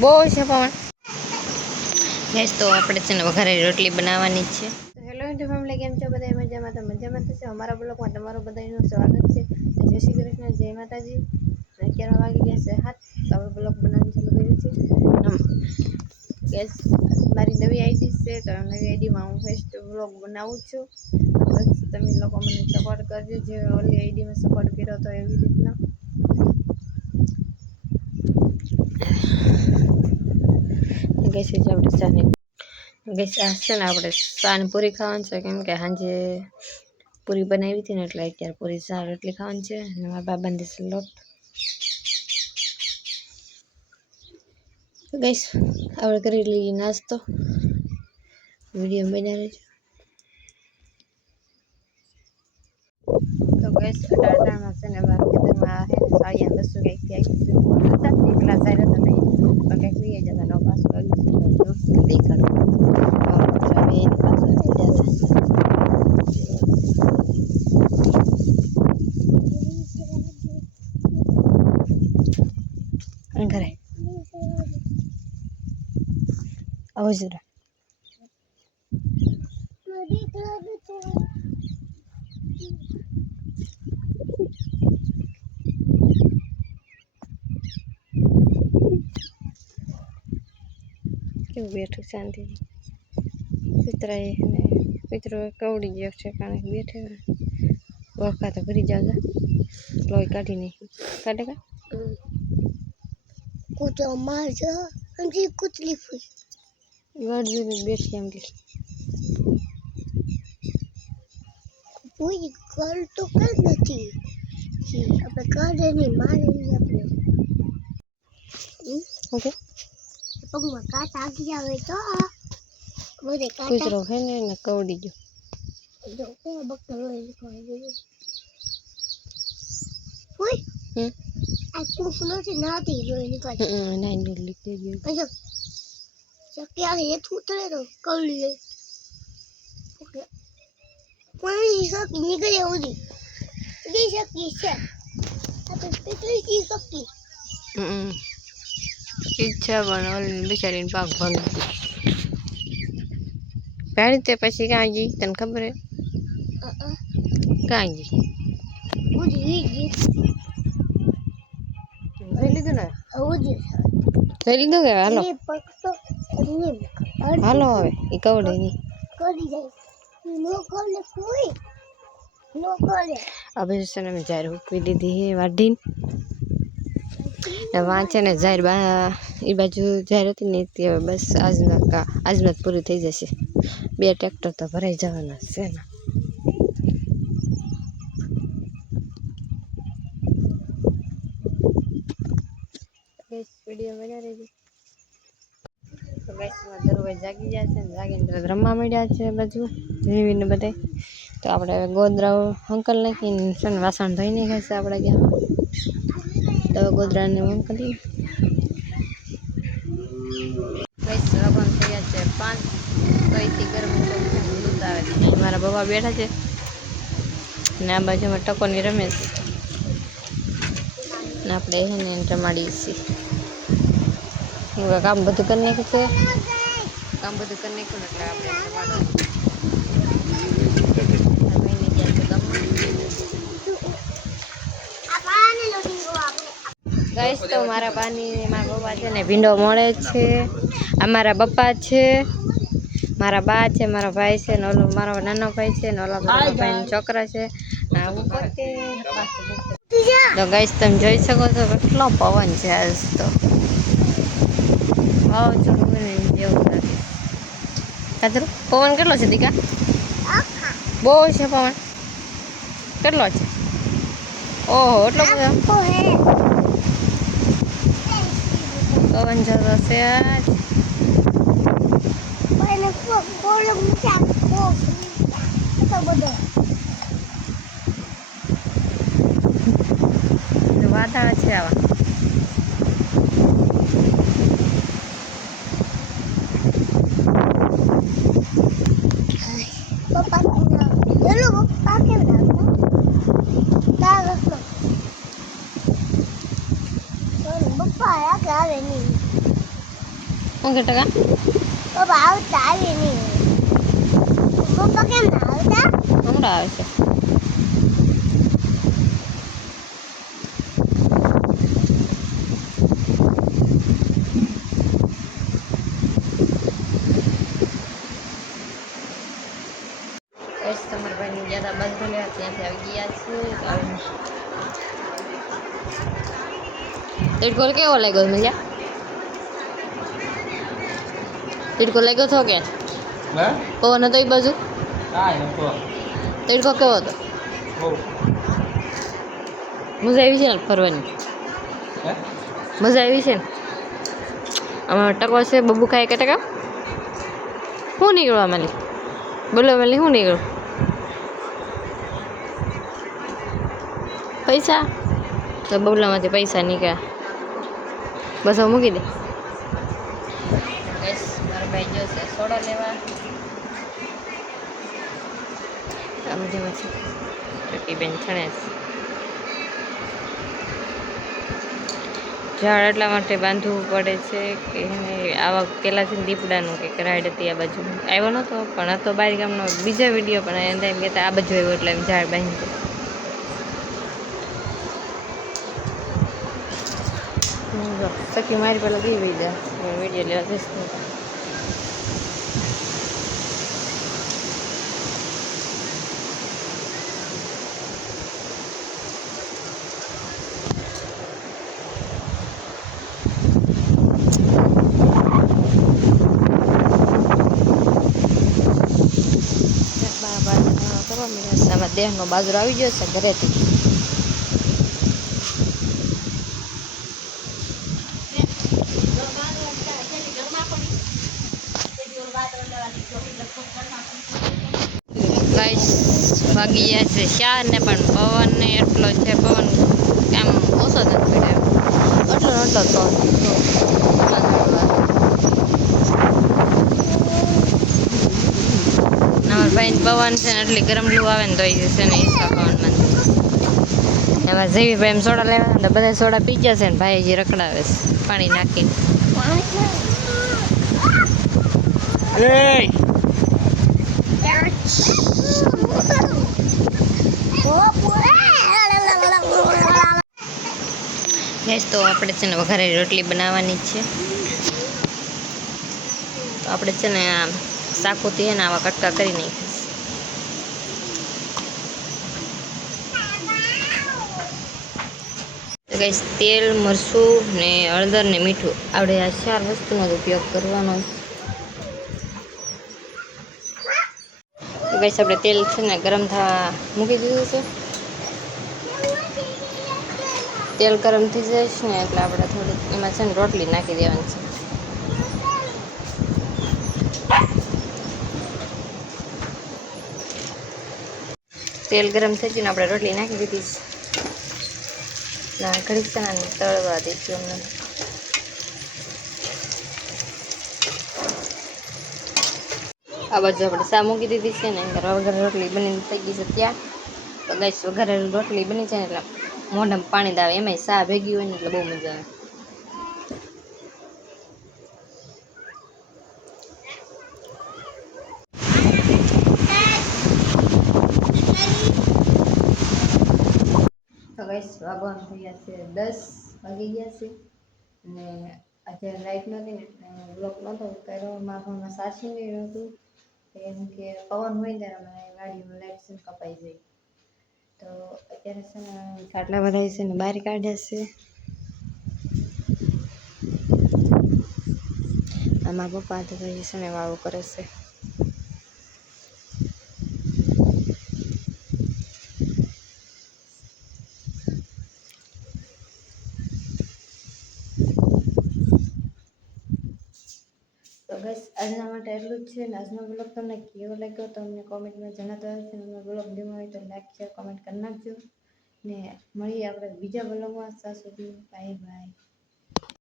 બહુ છે પણ ગેસ તો આપણે છે ને વઘારે રોટલી બનાવવાની જ છે. તો હેલો યુટ્યુબ ફેમિલી, કેમ છો બધા? મજામાં? તો મજામાં થશે. અમારા બ્લોગમાં તમારું બધાનું સ્વાગત છે. જય શ્રી કૃષ્ણ, જય માતાજી. અત્યારે વાગી ગયા છે 7. તો આપણે બ્લોગ બનાવવાનું ચાલુ કર્યું છે. ગેસ મારી નવી આઈડી છે, તો નવી આઈડીમાં હું ફર્સ્ટ બ્લોગ બનાવું છું. બસ તમે લોકો મને સપોર્ટ કરજો, જે ઓલી આઈડીમાં સપોર્ટ કર્યો હતો એવી રીતના. ગેસ આપણે સાની ગેસ છે ને આપણે સાની પૂરી ખાવાની છે, કેમ કે સાંજે પૂરી બનાવી હતી ને એટલે અત્યારે પૂરી રોટલી ખાવાની છે. અને મારા બા બાંધે છે લોટ. તો ગેસ આપણે કરી લઈએ નાસ્તો. વિડીયો બન્યા રહેજો. તો ગેસ ટાટામાં છે ને માર્કેટમાં છે ને સાડિયા 10 કંઈકથી આવી છે. એકલા સારા હતા નહીં પણ કંઈક લઈ જતા નવ પાસ કર્યું દેખાડું એની પાસે ઘરે આવો જરા કેવું બેઠું શાંતિથી કૂતરાએ ને કૂતરો કવડી ગયો છે, કારણ કે બેઠે વખા તો ભરી જાવ લોહી કાઢી નહીં કાઢે કા કૂતરો મારજો સમજી કૂતરી ફૂઈ ગળજું બેઠી એમ કે ફૂઈ કર તો કર નથી આપણે કાઢે નહીં મારે નહીં આપણે ઓકે પગમાં કાંટા આવી આવે તો બધે કૂતરો કાંટા હે ને કવડી ગયો જો કે બકર લઈ ગયો ફૂઈ આ કૂફનો છે નાથી જોઈ નીકળ નાઈ નીકળી ગયો અજો શક્યા એ ઉતરે તો કવલી ઓકે કોઈ શકી નીકળે ઉડી ગઈ શકી છે આપણે કેટલી શકી ઈચ્છા પણ ઓલી બિચારીને પાક ભાંગી ભાડી તે પછી ક્યાં ગઈ તને ખબર હે ક્યાં ગઈ ઉડી ગઈ જોઈ લીધું ને ઉડી જોઈ લીધું કે હાલો એ પક્ષો હાલો હવે એ કવડે નહીં કરી જાય નો કોલે કોઈ નો કોલે હવે છે ને મેં જાહેર મૂકી દીધી હે વાઢીને વાંચે ને જાહેર એ બાજુ જાહેર હતી ને તે બસ આજના જ પૂરી થઈ જશે. 2 ટ્રેક્ટર તો ભરાઈ જવાના છે ને વિડીયો બન્યા રહેજો. તો ગેસમાં દરવાજ જાગી ગયા છે ને જાગીને રમવા મળ્યા છે બાજુ જેવીને બધે. તો આપણે ગોદરા અંકલ નાખીને છે ને વાસણ ધોઈને ખાય છે આપણે ગયા તો ગોદરાને અંકલી ગેસ રગન થયા છે 5 તો એથી ગરમ દૂધ આવે છે. મારા બાબા બેઠા છે ને આ બાજુમાં ટકોની રમે છે ને આપણે એને રમાડીએ છીએ. કામ બધું કરી નાખ્યું છે, કામ બધું કરી નાખ્યું એટલે આપણે ગઈશ તો મારા બાની મારા બાબા છે ને ભીંડો મળે છે. આ મારા પપ્પા છે, મારા બા છે, મારા ભાઈ છે ને ઓલો મારો નાનો ભાઈ છે ને ઓલા ભાઈના છોકરા છે. તો ગઈશ તમે જોઈ શકો છો કેટલો પવન છે આજ તો વાવાઝોડું જેવું લાગે. કાતરું પવન કેટલો છે દીકા? બહુ છે પવન. કેટલો છે? ઓહો એટલો બધો પવન જતો છે આજ. વાદળ છે આવા. શું કે ટકા પપ્પા આવતા આવી નહીં. પપ્પા કેમ ના આવતા? હમણાં આવે છે. બસ તમારા ભાઈની જ્યાદા બાંધો લેવા ત્યાંથી આવી ગયા છે. તીડકો કેવો લાગ્યો મજા? તીડકો લાગ્યો હતો કે પવન હતો એ બાજુ? તીડકો કેવો હતો? મજા આવી છે ને ફરવાની? મજા આવી છે ને? આમાં ટકો છે બબુ ખાય કે ટકા શું નીકળવા માલી બોલો માલી શું નીકળ્યું? પૈસા તો બબલામાંથી પૈસા નીકળ્યા. બસ હવે મૂકી દે. મારા ભાઈ ગયો છે સોડા લેવા. આ મજામાં છે. ચોકીબેન છણે ઝાડ એટલા માટે બાંધવું પડે છે કે આવા પેલાથી દીપડાનું કે રાઈડ હતી આ બાજુ આવ્યો નહોતો પણ હતો બારી ગામનો બીજો વિડીયો પણ એમ કહેતા આ બાજુ આવ્યો એટલે એમ ઝાડ બાંધ્યું. સખી મારી પેલા બી વિડીયો લેવા જઈશ. આમાં દેહનો બાજરો આવી ગયો છે ઘરેથી. ગાઈસ વાગી ગયા છે 4 ને પણ પવન ને એટલો છે. પવન આમ ઓછો જ નથી પડ્યો એટલો નતો અમારા ભાઈ પવન છે ને એટલી ગરમ લૂ આવે ને તો એ છે ને ઈચ્છા પવનમાં એમાં જેવી ભાઈ એમ સોડા લેવા ને બધા સોડા પી ગયા છે ને ભાઈ જે રખડાવે છે પાણી નાખીને. ગેસ તો આપણે છે ને વઘારેલી રોટલી બનાવવાની જ છે. તો આપણે છે ને આ શાકોથી છે ને આવા કટકા કરી નાખીશ. તો ગેસ તેલ મરચું ને હળદર ને મીઠું આપણે આ 4 વસ્તુનો જ ઉપયોગ કરવાનો. તો ગેસ આપણે તેલ છે ને ગરમ થવા મૂકી દીધું છે. તેલ ગરમ થઈ જાય છે ને એટલે આપણે થોડીક એમાં છે ને રોટલી નાખી દેવાની છે. તેલ ગરમ થઈ ગયું ને આપણે રોટલી નાખી દીધી છે. ઘડીક છે ને તળવા દઈશું અમને. આ બાજુ આપણે સા મૂકી દીધી છે ને અંદર વઘારેલી રોટલી બનીને થઈ ગઈ છે ત્યાં. તો ગેસ વઘારેલી રોટલી બની છે ને એટલે મોઢામાં પાણી આવે એમાંય સા ભેગી હોય ને એટલે બહુ મજા આવે. તો ગેસ વાગવાનું થઈ ગયા છે 10 વાગી ગયા છે અને આજે લાઈટ નહોતી ને એટલે બ્લોક નહોતો ઉતાર્યો. મારા સાચી નહીં હતું એમ કે પવન હોય ત્યારે મને ગાડીમાં લાઈટ છે કપાઈ જાય. તો અત્યારે છે ને ખાટલા બધા છે ને બહાર કાઢ્યા છે. મારા પપ્પા તો છે ને વાળું કરે છે. તો બસ આજના માટે એટલું જ છે ને આજનો બ્લોગ તમને કેવો લાગ્યો તો અમને કોમેન્ટમાં જણાવતા હશે. અમને બ્લોગ ગમ્યો હોય તો લાઈક શેર કોમેન્ટ કરી નાખજો ને મળીએ આપણે બીજા બ્લોગમાં. ત્યાં સુધી બાય બાય.